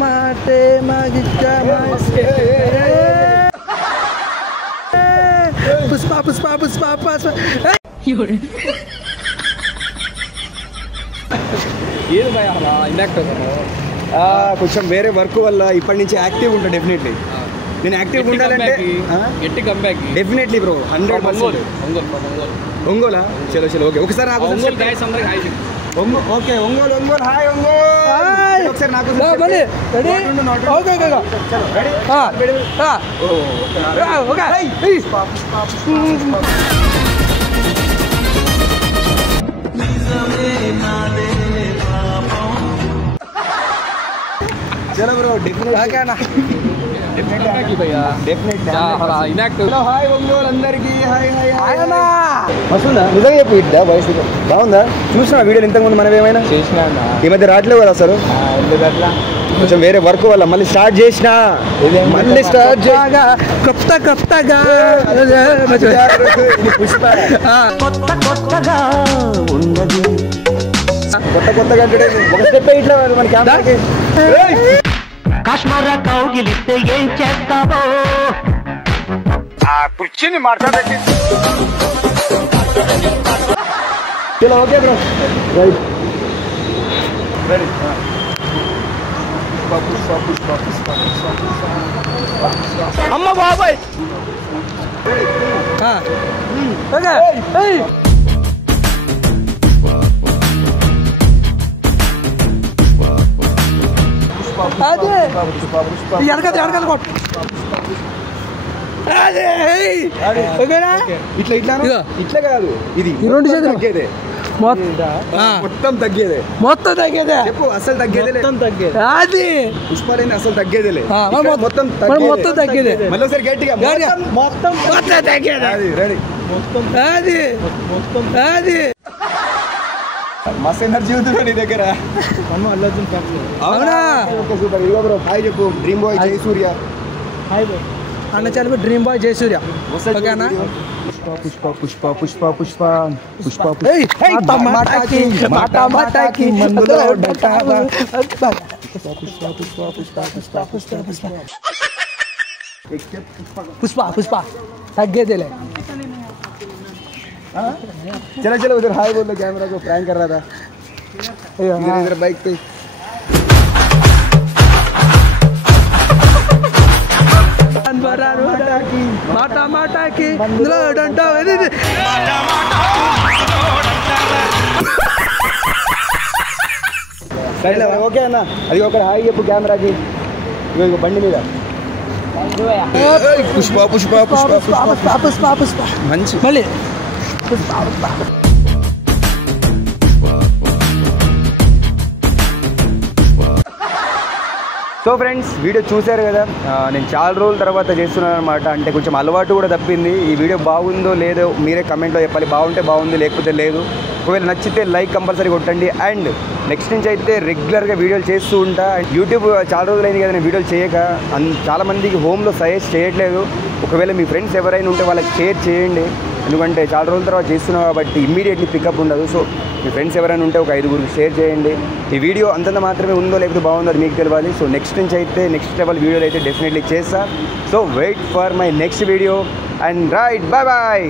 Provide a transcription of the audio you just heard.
माटे magica पुष्पा पुष्पा पुष्पा पुष्पा ఏది భయ అలా ఇందాక కొంచెం వేరే వర్క్ వల్ల ఇప్పటి నుంచి యాక్టివ్ ఉంటా డెఫినెట్లీ నేను యాక్టివ్ ఉండాలంటే గట్టి కంబ్యాక్ డెఫినెట్లీ బ్రో 100% ఒంగోలా చలో చలో ఓకే ఒకసారి నాకు ఒంగోలు గైస్ అందరికి hi okay Ongole Ongole hi Ongole ఒకసారి నాకు ready okay okay ready okay చలో బ్రో డెఫినెట్లీ ఓకేనా హాయ్ ఒంగోలు అందరికి హాయ్ హాయ్ హాయ్ అన్న వస్తుందా నిజంగా చెప్పు ఇట్లా వయసు బాగుందా చూసిన వీడియోలు ఇంతకుముందు మనం ఏమైనా చేసినా ఈ మధ్య రావట్లేవు కదా అసలు కొంచెం వేరే వర్క్ వల్ల మళ్ళీ స్టార్ట్ చేసిన మళ్ళీ స్టార్ట్ చేయగా కొత్తగా పుష్ప కొత్తగా ఉన్నది కొత్తగా అంటే ఒక స్టెప్ ఇట్లా మన కెమెరాకి కాశ్మీర కౌగిలిస్తే ఏం చేస్తావో కూర్చుని మాట్లాడండి చలో ఓకే బ్రో రైట్ రెడీ అమ్మ బాబాయ్ ఓకే అదే ఎడకది కొట్టు అదే ఓకేనా ఇట్లా ఇట్లా ఇట్లా కాదు ఇది ఈ రెండు చేతులు తగ్గేదే మొత్తం తగ్గేదే మొత్తం తగ్గేదే చెప్పు అసలు తగ్గేదే అది పుష్పాలైన అసలు తగ్గేదేలే మొత్తం మొత్తం తగ్గేదే మళ్ళీ ఒకసారి గట్టిగా మొత్తం తగ్గేదే అది రెడీ అది అది మస్తు ఎనర్జీ ఉంది నీ దగ్గర అవునా సూపర్ ఇదిగో బ్రో హాయ్ చెప్పు డ్రీమ్ బాయ్ జై సూర్య అన్న చదివి డ్రీమ్ బాయ్ జై సూర్య ఓకేనా పుష్ప పుష్ప పుష్ప పుష్ప పుష్ప మాటాకి పుష్ప పుష్ప తగ్గేదేలే चलो चलो उधर हाय बोलो कैमरा को प्रैंक कर रहा था इधर इधर बाइक पे మాటాకి ఓకే అన్న అది ఒక హాయ్ చెప్పు కెమెరాకి ఇగో బండి మీద పుష్ప పుష్ప పుష్ప పుష్ప పుష్ప మంచి మళ్ళీ సో ఫ్రెండ్స్ వీడియో చూశారు కదా నేను చాలా రోజుల తర్వాత చేస్తున్నాను అనమాట అంటే కొంచెం అలవాటు కూడా తప్పింది ఈ వీడియో బాగుందో లేదో మీరే కమెంట్లో చెప్పాలి బాగుంటే బాగుంది లేకపోతే లేదు ఒకవేళ నచ్చితే లైక్ కంపల్సరీ కొట్టండి అండ్ నెక్స్ట్ నుంచి అయితే రెగ్యులర్గా వీడియోలు చేస్తూ ఉంటా యూట్యూబ్ చాలా రోజులైంది కదా నేను వీడియోలు చేయక చాలామందికి హోమ్లో సజెస్ట్ చేయట్లేదు ఒకవేళ మీ ఫ్రెండ్స్ ఎవరైనా ఉంటే వాళ్ళకి షేర్ చేయండి ఎందుకంటే చాలా రోజుల తర్వాత చేస్తున్నావు కాబట్టి ఇమ్మీడియట్లీ పికప్ ఉండదు సో మీ ఫ్రెండ్స్ ఎవరైనా ఉంటే ఒక 5 షేర్ చేయండి ఈ వీడియో అంతంత మాత్రమే ఉందో లేకపోతే బాగుందో అది మీకు తెలియాలి సో నెక్స్ట్ నుంచి అయితే నెక్స్ట్ లెవెల్ వీడియోలు అయితే డెఫినెట్లీ చేస్తా so wait for my next video and right bye bye